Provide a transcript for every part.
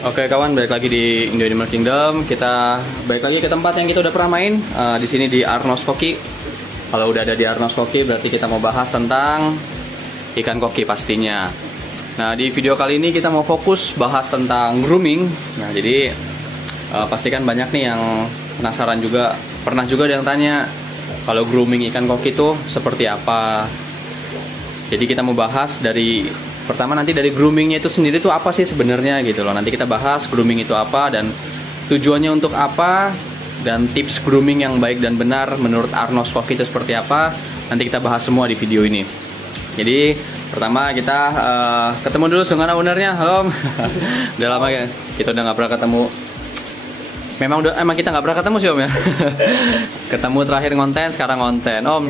Oke kawan, balik lagi di Indo Animal Kingdom. Kita balik lagi ke tempat yang kita udah pernah main, di sini di Arnos Koki. Kalau udah ada di Arnos Koki berarti kita mau bahas tentang ikan koki pastinya. Nah di video kali ini kita mau fokus bahas tentang grooming. Nah jadi pastikan banyak nih yang penasaran juga, pernah juga ada yang tanya kalau grooming ikan koki itu seperti apa. Jadi kita mau bahas dari pertama nanti dari groomingnya itu sendiri tuh apa sih sebenarnya gitu loh. Nanti kita bahas grooming itu apa dan tujuannya untuk apa, dan tips grooming yang baik dan benar menurut Arnos Koki itu seperti apa. Nanti kita bahas semua di video ini. Jadi pertama kita ketemu dulu dengan ownernya. Halo Om. Udah lama ya kita udah nggak pernah ketemu. Emang kita nggak pernah ketemu sih Om ya. Ketemu terakhir ngonten, sekarang ngonten Om.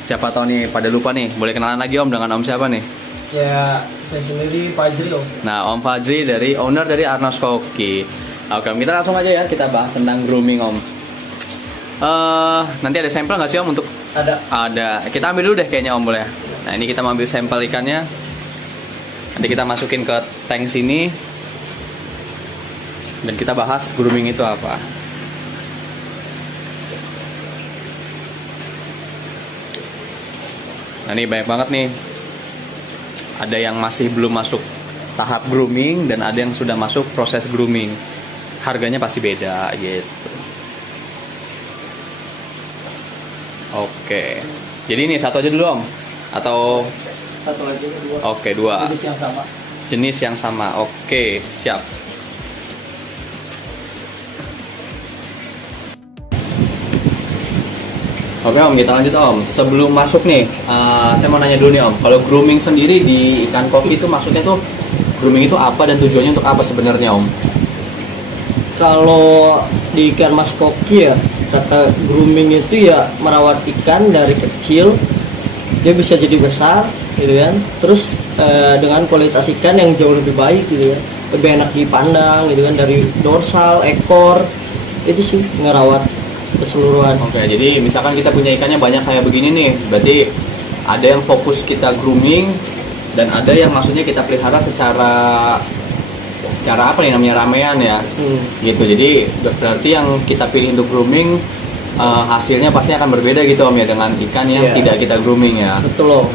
Siapa tahu nih pada lupa nih, boleh kenalan lagi Om dengan Om siapa nih? Ya, saya sendiri Fajri Om. Nah, Om Fajri dari owner dari Arnos Koki. Oke, kita langsung aja ya kita bahas tentang grooming Om. Nanti ada sampel nggak sih Om untuk? Ada. Kita ambil dulu deh kayaknya Om boleh. Nah, ini kita mau ambil sampel ikannya. Nanti kita masukin ke tank sini. Dan kita bahas grooming itu apa. Nah, ini banyak banget nih. Ada yang masih belum masuk tahap grooming dan ada yang sudah masuk proses grooming. Harganya pasti beda gitu. Oke. Jadi ini satu aja dulu Om? Atau Satu aja dua. Oke, dua. Jenis yang sama. Jenis yang sama. Oke, siap. Oke Om, kita lanjut Om. Sebelum masuk nih, saya mau nanya dulu nih Om. Kalau grooming sendiri di ikan koki itu maksudnya tuh grooming itu apa dan tujuannya untuk apa sebenarnya Om? Kalau di ikan mas koki ya, kata grooming itu ya merawat ikan dari kecil, dia bisa jadi besar, gitu kan. Terus dengan kualitas ikan yang jauh lebih baik, gitu kan. Lebih enak dipandang, gitu kan. Dari dorsal, ekor, itu sih ngerawat keseluruhan. Oke, jadi misalkan kita punya ikannya banyak kayak begini nih, berarti ada yang fokus kita grooming dan ada yang maksudnya kita pelihara secara apa nih namanya ramean ya, gitu. Jadi berarti yang kita pilih untuk grooming hasilnya pasti akan berbeda gitu Om ya dengan ikan yang tidak kita grooming ya. Betul Om.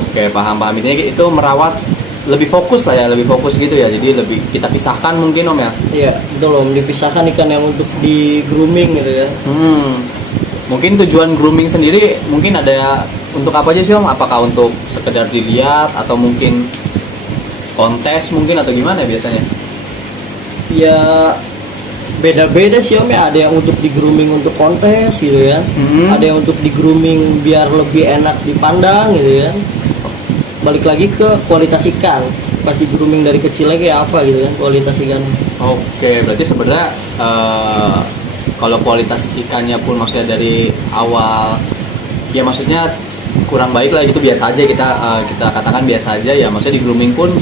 Oke, paham. Intinya itu merawat lebih fokus lah ya, lebih fokus gitu ya. Jadi lebih kita pisahkan mungkin Om ya. Iya, betul Om, dipisahkan ikan yang untuk di grooming gitu ya. Mungkin tujuan grooming sendiri mungkin ada untuk apa aja sih Om? Apakah untuk sekedar dilihat atau mungkin kontes mungkin atau gimana biasanya? Ya beda-beda sih Om ya, ada yang untuk di grooming untuk kontes gitu ya. Ada yang untuk di grooming biar lebih enak dipandang gitu ya. Balik lagi ke kualitas ikan, pasti grooming dari kecil lagi apa gitu kan kualitas ikan. Oke, berarti sebenarnya kalau kualitas ikannya pun maksudnya dari awal ya maksudnya kurang baik lah gitu, biasa aja kita katakan biasa aja ya, maksudnya di grooming pun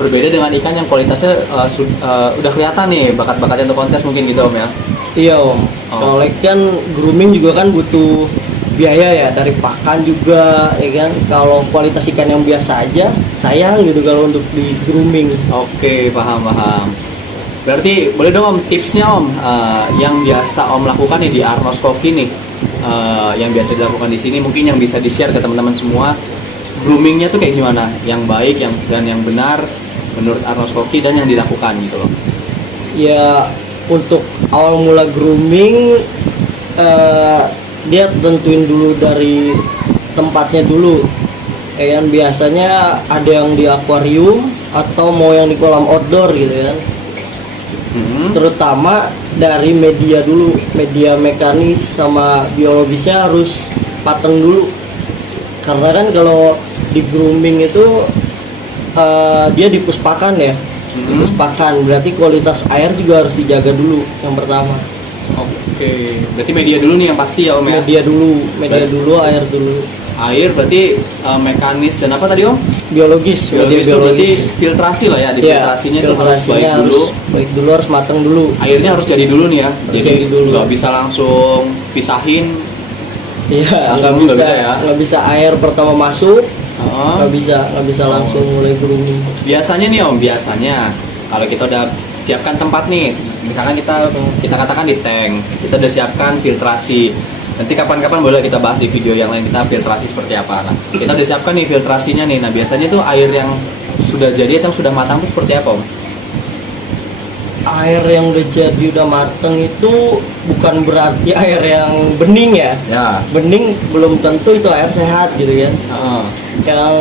berbeda dengan ikan yang kualitasnya udah kelihatan nih bakat-bakatnya untuk kontes mungkin gitu Om ya. Iya Om. Soalnya kan grooming juga kan butuh biaya ya, dari pakan juga ya kan. Kalau kualitas ikan yang biasa aja sayang gitu kalau untuk di grooming. Oke, paham. Berarti boleh dong Om tipsnya Om yang biasa Om lakukan nih di Arnos Koki nih, yang biasa dilakukan di sini mungkin yang bisa di-share ke teman-teman semua. Groomingnya tuh kayak gimana? Yang baik dan yang benar menurut Arnos Koki dan yang dilakukan gitu loh. Ya untuk awal mula grooming dia tentuin dulu dari tempatnya dulu. Yang biasanya ada yang di akuarium atau mau yang di kolam outdoor gitu kan. Terutama dari media dulu, media mekanis sama biologisnya harus pateng dulu. Karena kan kalau di grooming itu dia dipuspakan ya. Dipuspakan berarti kualitas air juga harus dijaga dulu yang pertama. Oke, berarti media dulu nih yang pasti ya Om ya? Media dulu, air dulu. Air berarti mekanis dan apa tadi Om? Biologis itu berarti filtrasi lah ya, filtrasinya itu harus baik dulu, harus matang dulu. Airnya harus jadi dulu nih ya, jadi nggak bisa langsung pisahin. Iya, nggak bisa air pertama masuk, nggak bisa langsung mulai grooming. Biasanya nih Om, kalau kita udah siapkan tempat nih, misalkan kita katakan di tank, kita udah siapkan filtrasi. Nanti kapan-kapan boleh kita bahas di video yang lain kita filtrasi seperti apa. Nah, kita udah siapkan nih filtrasinya nih. Nah, biasanya tuh air yang sudah jadi atau sudah matang itu seperti apa, Om? Air yang udah jadi udah mateng itu bukan berarti air yang bening ya. Ya. Bening belum tentu itu air sehat gitu kan. Yang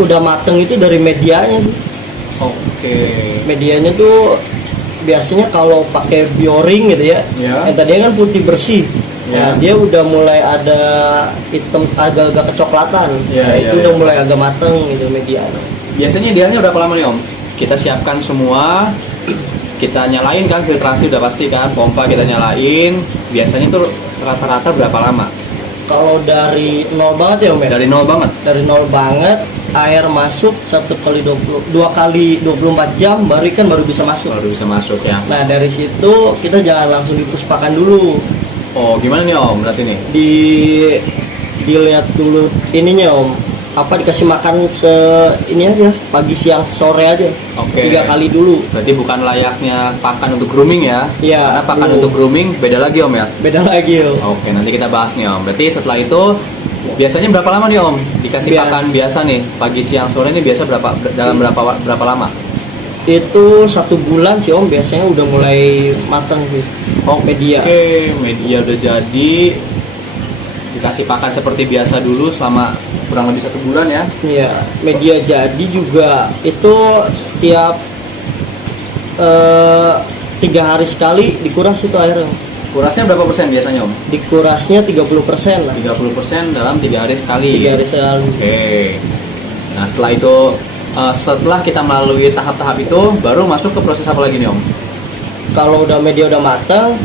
udah mateng itu dari medianya sih. Oke. Medianya tuh biasanya kalau pakai bioring gitu ya, yang tadinya kan putih bersih, nah, dia udah mulai ada hitam agak-agak kecoklatan, itu udah mulai agak mateng gitu medianya. Biasanya idealnya berapa lama nih, Om? Kita siapkan semua, kita nyalain kan filtrasi udah pasti kan, pompa kita nyalain. Biasanya tuh rata-rata berapa lama? Kalau dari nol banget ya, Om? Dari nol banget? Dari nol banget, air masuk 1 kali 2 kali 24 jam baru ikan baru bisa masuk. Baru bisa masuk ya. Nah, dari situ kita jangan langsung dipuspakan dulu. Oh, gimana nih, Om? Berarti nih? Dilihat dulu ininya, Om. Apa dikasih makan ini aja, pagi siang sore aja. Oke. 3 kali dulu. Berarti bukan layaknya pakan untuk grooming ya? Iya. Karena pakan untuk grooming beda lagi, Om ya? Beda lagi, Om. Oke, nanti kita bahas nih, Om. Berarti setelah itu biasanya berapa lama nih, Om? Dikasih pakan biasa nih, pagi siang sore ini biasa dalam berapa lama? Itu 1 bulan sih, Om, biasanya udah mulai matang sih. Media. Oke, media udah jadi, dikasih pakan seperti biasa dulu selama kurang lebih 1 bulan ya? Iya, media jadi juga itu setiap 3 hari sekali dikuras itu airnya. Kurasnya berapa persen biasanya, Om? Dikurasnya 30% lah. 30% dalam 3 hari sekali. 3 hari sekali. Oke. Nah, setelah itu setelah kita melalui tahap-tahap itu baru masuk ke proses apa lagi nih, Om? Kalau udah media udah matang,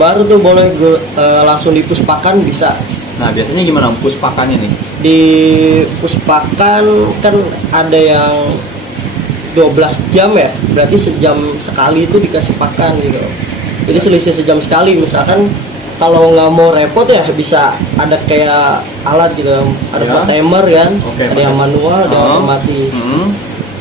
baru tuh boleh langsung dipuspakan bisa. Nah, biasanya gimana, Om, puspakannya nih? Di puspakan kan ada yang 12 jam ya, berarti sejam sekali itu dikasih pakan gitu. Jadi selisih sejam sekali. Misalkan kalau nggak mau repot ya bisa ada kayak alat gitu, ada timer kan, ada yang manual, ada yang otomatis.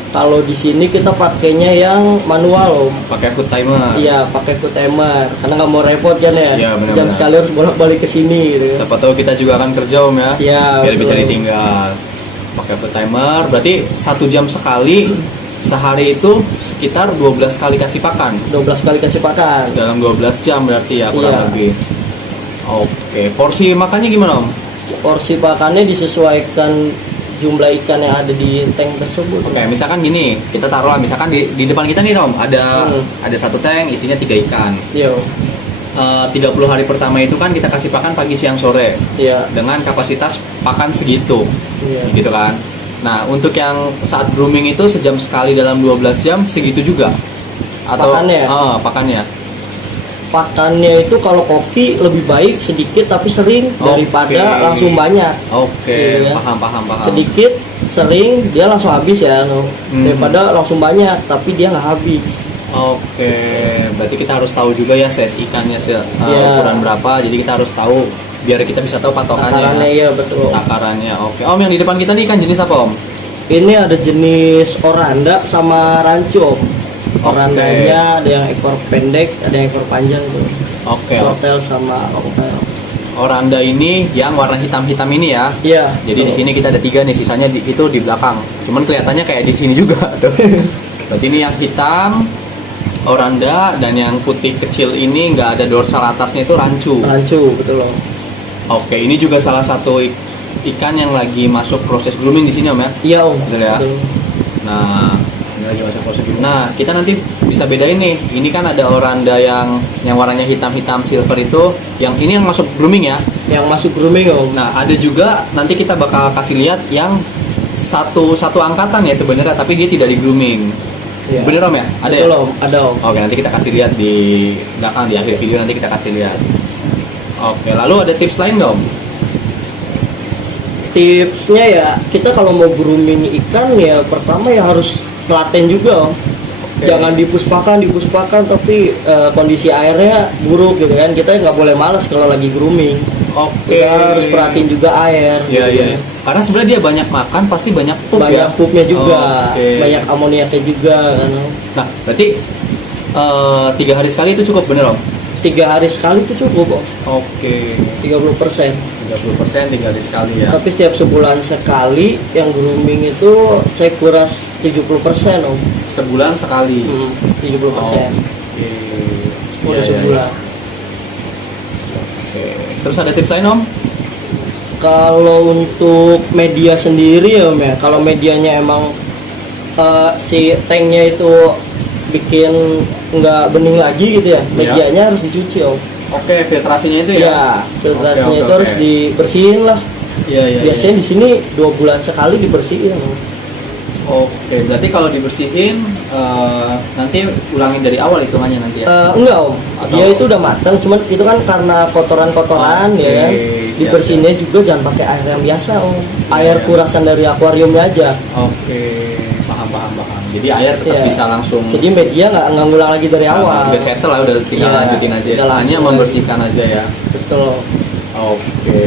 Kalau di sini kita pakainya yang manual, Om. Pakai food timer. Iya, pakai food timer. Karena nggak mau repot kan ya. Iya, jam sekali harus bolak-balik ke sini gitu. Siapa tahu kita juga akan kerja, Om ya. Iya, biar bisa ditinggal. Pakai food timer, berarti 1 jam sekali. Sehari itu sekitar 12 kali kasih pakan. 12 kali kasih pakan. Dalam 12 jam berarti ya kurang lebih. Oke, porsi makannya gimana, Om? Porsi pakannya disesuaikan jumlah ikan yang ada di tank tersebut. Oke, misalkan gini, kita taruh misalkan di depan kita nih, Om, ada 1 tank isinya 3 ikan. Iya. 30 hari pertama itu kan kita kasih pakan pagi siang sore. Iya. Dengan kapasitas pakan segitu. Iya. Gitu kan. Nah, untuk yang saat grooming itu sejam sekali dalam 12 jam segitu juga? Atau pakannya? Pakannya. Pakannya itu kalau koki lebih baik sedikit tapi sering daripada langsung banyak. Oke, ya. Paham. Sedikit, sering, dia langsung habis ya. Daripada langsung banyak tapi dia nggak habis. Oke, berarti kita harus tahu juga ya size ikannya ukuran berapa. Jadi kita harus tahu biar kita bisa tahu patokannya. Takarannya ya, betul. Takarannya. Oke. Om, yang di depan kita nih ikan jenis apa, Om? Ini ada jenis oranda sama rancu, Om. Orandanya ada yang ekor pendek, ada yang ekor panjang tuh. Oke. Shortail sama cocktail. Oranda ini yang warna hitam-hitam ini ya? Iya. Jadi di sini kita ada 3 nih, sisanya itu di belakang. Cuman kelihatannya kayak di sini juga tuh. Berarti ini yang hitam oranda dan yang putih kecil ini nggak ada dorsal atasnya itu rancu. Rancu, betul, Om. Oke, ini juga salah satu ikan yang lagi masuk proses grooming di sini, Om ya? Iya, Om. Betul ya? Betul. Nah, ini lagi masuk proses grooming. Nah, kita nanti bisa bedain nih. Ini kan ada oranda yang warnanya hitam-hitam silver itu, yang ini yang masuk grooming ya? Yang masuk grooming, Om. Nah, ada juga nanti kita bakal kasih lihat yang satu angkatan ya sebenarnya, tapi dia tidak di grooming. Ya. Bener, Om ya? Ada. Betul, ya? Om. Ada, Om. Oke, nanti kita kasih lihat di belakang, di akhir video nanti kita kasih lihat. Oke, lalu ada tips lain nggak, Om? Tipsnya ya, kita kalau mau grooming ikan ya pertama ya harus telaten juga, Om. Jangan dipuspakan tapi kondisi airnya buruk gitu kan. Kita nggak boleh malas kalau lagi grooming. Oke. Kita harus perhatiin juga air. Iya iya. Karena sebenarnya dia banyak makan pasti banyak pup Banyak ya. pupnya juga, Oke. banyak amoniaknya juga kan. Nah, berarti 3 hari sekali itu cukup bener Om? 3 hari sekali itu cukup kok. Oke. 30%. 30% 3 hari sekali ya. Tapi setiap sebulan sekali yang grooming itu saya kuras 70% Om. Sebulan sekali. 70%. Oke. Udah Iya, iya, sebulan. Oke. Terus ada tips lain Om? Kalau untuk media sendiri ya Om ya, kalau medianya emang si tanknya itu bikin nggak bening lagi gitu ya, medianya harus dicuci Om. Oke, filtrasinya itu ya? Ya, filtrasinya Oke, itu harus dibersihin lah. Iya, iya. Biasanya di sini 2 bulan sekali dibersihin Om. Oke, berarti kalau dibersihin nanti ulangin dari awal hitungannya nanti ya? Enggak Om, Atau- dia itu udah matang, cuman itu kan karena kotoran-kotoran Oke, ya kan. siap, Dibersihinnya juga jangan pakai air yang biasa Om, air Iya. kurasan dari akuariumnya aja. Oke, paham. Jadi air tetap Iya. bisa langsung. Jadi media nggak ngulang lagi dari awal. Udah settle lah, udah tinggal Iya, lanjutin aja. tinggal Hanya langsung membersihkan aja ya. Betul. Oke.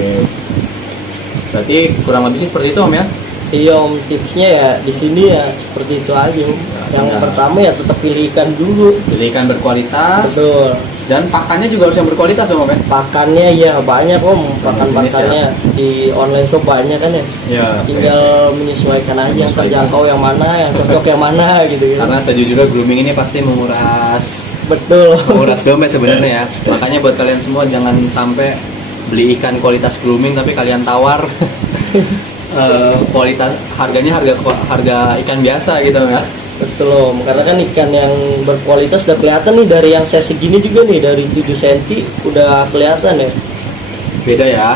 Berarti kurang lebih sih seperti itu Om ya? Iya Om, tipsnya ya di sini ya seperti itu aja Om. Yang benar. pertama ya tetap pilih ikan dulu. Jadi ikan berkualitas. Betul. Dan pakannya juga harus yang berkualitas dong Om ya? Pakannya ya banyak Om, Banyak jenis pakannya di online shop banyak kan ya. Ya. Tinggal menyesuaikan aja yang terjangkau yang mana, yang cocok yang mana gitu ya. Karena sejujurnya grooming ini pasti menguras Betul. dompet sebenarnya ya. Makanya buat kalian semua jangan sampai beli ikan kualitas grooming tapi kalian tawar kualitas harga ikan biasa gitu ya. Betul Om, karena kan ikan yang berkualitas udah kelihatan nih dari yang saya segini juga nih, dari 7 cm udah kelihatan ya. Beda ya.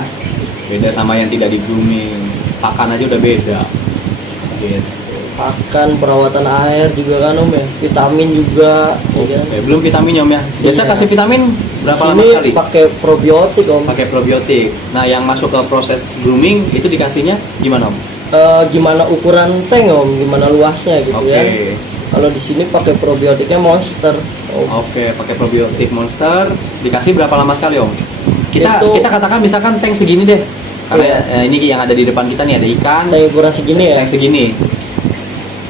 Beda sama yang tidak di grooming. Pakan aja udah beda. Gitu. Pakan, perawatan air juga kan Om ya, vitamin juga ya kan? Oke, belum vitamin Om ya. Biasa Iya. kasih vitamin berapa lama Sini sekali? pakai probiotik Om. Pakai probiotik. Nah, yang masuk ke proses grooming itu dikasihnya gimana Om? Gimana ukuran tank Om, gimana luasnya gitu Oke. ya. Kalau di sini pakai probiotiknya Monster Om. Oke, pakai probiotik Monster. Dikasih berapa lama sekali Om? Kita Itu- kita katakan misalkan tank segini deh. Karena ini yang ada di depan kita nih ada ikan. Tank ukuran segini ya. Tank segini.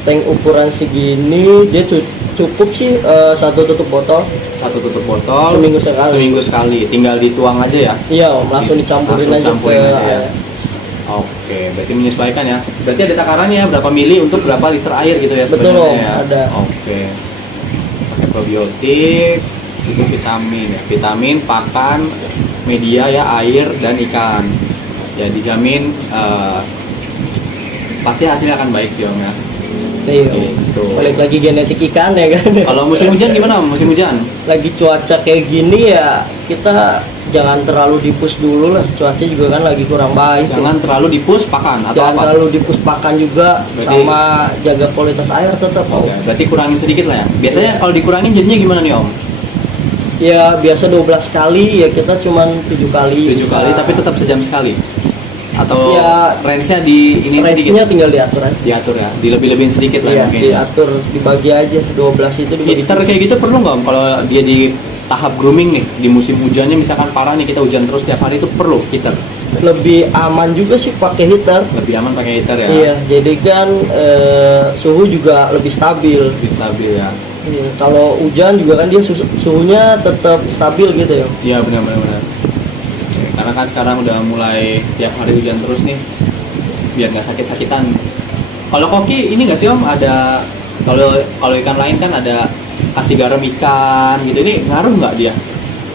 Tank ukuran segini dia cukup sih satu tutup botol. Satu tutup botol. Seminggu sekali. Seminggu sekali. Tinggal dituang aja ya. Iya Om, langsung dicampurin Langsung aja campurin ke aja ya. air. Oke, berarti menyesuaikan ya. Berarti ada takarannya ya, berapa mili untuk berapa liter air gitu ya Betul, sebenarnya Om, ya. ada. Oke. Pakai probiotik, itu vitamin ya. Vitamin, pakan, media ya, air dan ikan. Ya dijamin pasti hasilnya akan baik sih Om ya. Iya. Gitu. Balik lagi genetik ikan ya kan. Kalau musim hujan gimana Om? Musim hujan? Lagi cuaca kayak gini ya kita jangan terlalu dipus dulu lah, cuaca juga kan lagi kurang baik. Jangan terlalu dipus pakan atau Jangan apa? terlalu dipus pakan juga. Berarti- sama jaga kualitas air tetap Om. Oke, berarti kurangin sedikit lah ya. Biasanya kalau dikurangin jadinya gimana nih Om? Ya biasa 12 kali ya kita cuman 7 kali. 7 bisa. kali tapi tetap sejam sekali. Atau Ya, range-nya di ini range-nya sedikit tinggal diatur aja. diatur ya, dilebih-lebihin sedikit lah Iya, mungkin ya. diatur, dibagi aja 12 itu dibagi. Heater kayak gitu perlu nggak Om? Kalau dia di tahap grooming nih, di musim hujannya misalkan parah nih kita hujan terus tiap hari itu perlu heater. Lebih aman juga sih pakai heater. Lebih aman pakai heater ya. Iya, jadi kan suhu juga lebih stabil. Lebih stabil ya. Iya, kalau hujan juga kan dia suhunya tetap stabil gitu ya. Iya benar-benar. Karena kan sekarang udah mulai tiap hari hujan terus nih, biar nggak sakit-sakitan. Kalau koki ini nggak sih Om ada kalau ikan lain kan ada kasih garam ikan gitu, ini ngaruh nggak dia?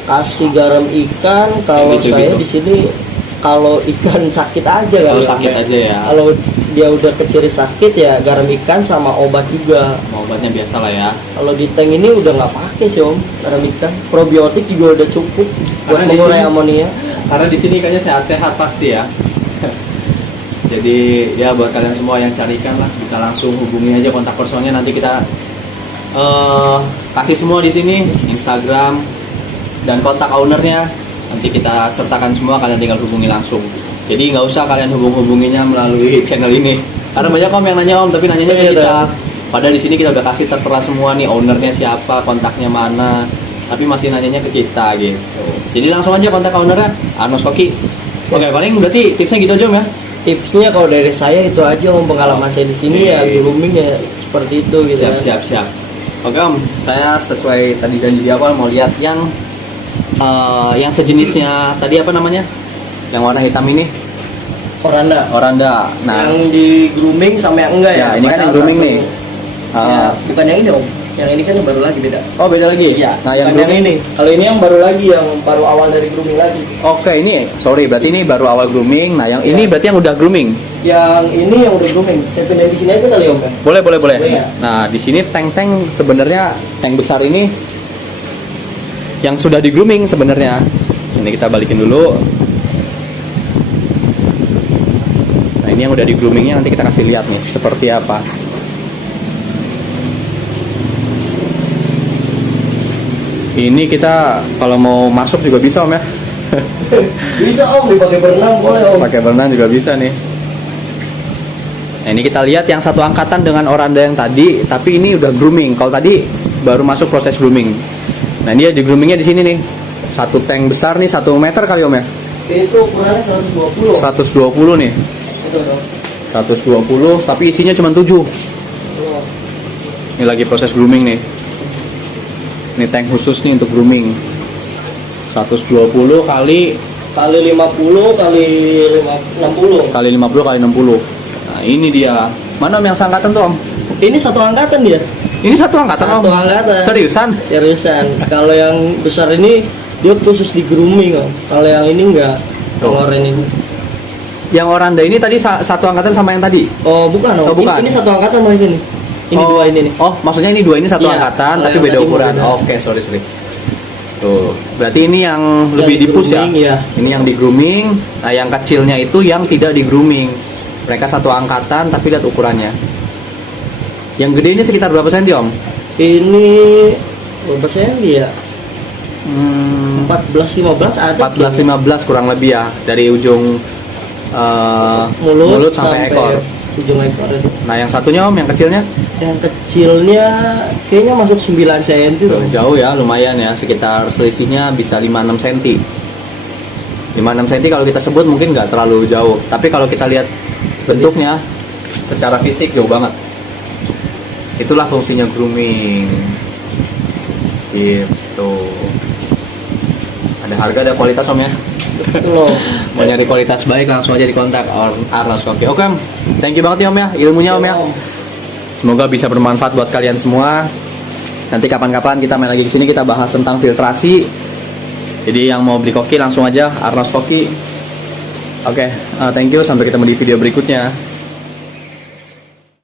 Kasih garam ikan kalau Kayak gitu, saya gitu. di sini kalau ikan sakit aja kali Kalau ya, sakit Om, aja ya. Kalau dia udah keciri sakit ya garam ikan sama obat juga. Mau obatnya biasa lah ya. Kalau di tank ini udah nggak pakai sih Om garam ikan. Probiotik juga udah cukup buat Karena di mengurai sini- amonia. Karena di sini ikannya sehat-sehat pasti ya. Jadi ya buat kalian semua yang cari ikan lah bisa langsung hubungi aja kontak personnya, nanti kita kasih semua di sini Instagram dan kontak ownernya, nanti kita sertakan semua, kalian tinggal hubungi langsung. Jadi nggak usah kalian hubunginya melalui channel ini, karena banyak Om yang nanya Om tapi nanyanya ke Iya, kita. Padahal di sini kita udah kasih tertera semua nih, ownernya siapa, kontaknya mana, tapi masih nanyanya ke kita gitu. Jadi langsung aja kontak ownernya, Arnos Koki. Oke, paling berarti tipsnya gitu aja Om ya. Tipsnya kalau dari saya itu aja Om, pengalaman saya di sini ya grooming ya seperti itu gitu. Siap. Oke Om, saya sesuai tadi janji di awal mau lihat yang sejenisnya tadi apa namanya? Yang warna hitam ini. Oranda. Nah, yang di grooming sama yang enggak ya? ini kan yang grooming nih. Ya, bukan yang ini Om. Yang ini kan yang baru lagi beda. Oh, beda lagi? Iya. Nah, yang grooming ini. Kalau ini yang baru lagi, yang baru awal dari grooming lagi. Oke, ini sorry, berarti ini baru awal grooming. Nah, yang ini berarti yang udah grooming. Yang ini yang udah grooming. Saya pindah di sini aja kali Om ya? Boleh. Ya? Nah, di sini tank sebenarnya tank besar ini yang sudah di grooming sebenarnya. Ini kita balikin dulu. Nah, ini yang udah di groomingnya, nanti kita kasih lihat nih seperti apa. Ini kita kalau mau masuk juga bisa Om ya. Bisa Om, dipakai berenang boleh Om. Pakai berenang juga bisa nih. Nah, ini kita lihat yang satu angkatan dengan Oranda yang tadi, tapi ini udah grooming. Kalau tadi baru masuk proses grooming. Nah, dia di groomingnya di sini nih. Satu tank besar nih, 1 meter kali Om ya. Itu ukurannya 120. 120 nih. Itu dong. 120, tapi isinya cuma 7. Ini lagi proses grooming nih. Ini tank khusus nih untuk grooming. 120 kali 50 kali 60. kali 50 kali 60. Nah, ini dia. Mana Om yang seangkatan tuh Om? Ini satu angkatan dia. Ini satu angkatan Om? Satu angkatan. Seriusan. Kalau yang besar ini dia khusus di grooming Om. Kalau yang ini enggak. Kalau ini. Yang Oranda ini tadi satu angkatan sama yang tadi? Oh bukan Om. Oh, bukan. Ini satu angkatan sama ini nih. Ini dua ini nih. Oh, maksudnya ini dua ini satu Iya, angkatan kalau tapi yang beda tadi ukuran. beda. Oke, sorry. Tuh, berarti ini yang lebih di dipus ya? grooming, ya. Ini yang di grooming. Nah, yang kecilnya itu yang tidak di grooming. Mereka satu angkatan tapi lihat ukurannya. Yang gede ini sekitar berapa senti Om? Ini berapa senti ya? 14-15 ada. 14-15 kurang lebih ya, dari ujung mulut sampai ekor. Ujung ekor itu. Nah, yang satunya Om, yang kecilnya? Yang kecilnya kayaknya masuk 9 cm tuh. Jauh ya, lumayan ya, sekitar selisihnya bisa 5-6 cm. 5-6 cm kalau kita sebut mungkin nggak terlalu jauh, tapi kalau kita lihat bentuknya secara fisik jauh banget. Itulah fungsinya grooming. Gitu. Ada harga, ada kualitas Om ya. Loh. Mau nyari kualitas baik langsung aja dikontak Arnos Koki. Oke Om, thank you banget ya Om ya, ilmunya Om ya. Semoga bisa bermanfaat buat kalian semua. Nanti kapan-kapan kita main lagi ke sini, kita bahas tentang filtrasi. Jadi yang mau beli koki langsung aja Arnos Koki. Oke, thank you, sampai ketemu di video berikutnya.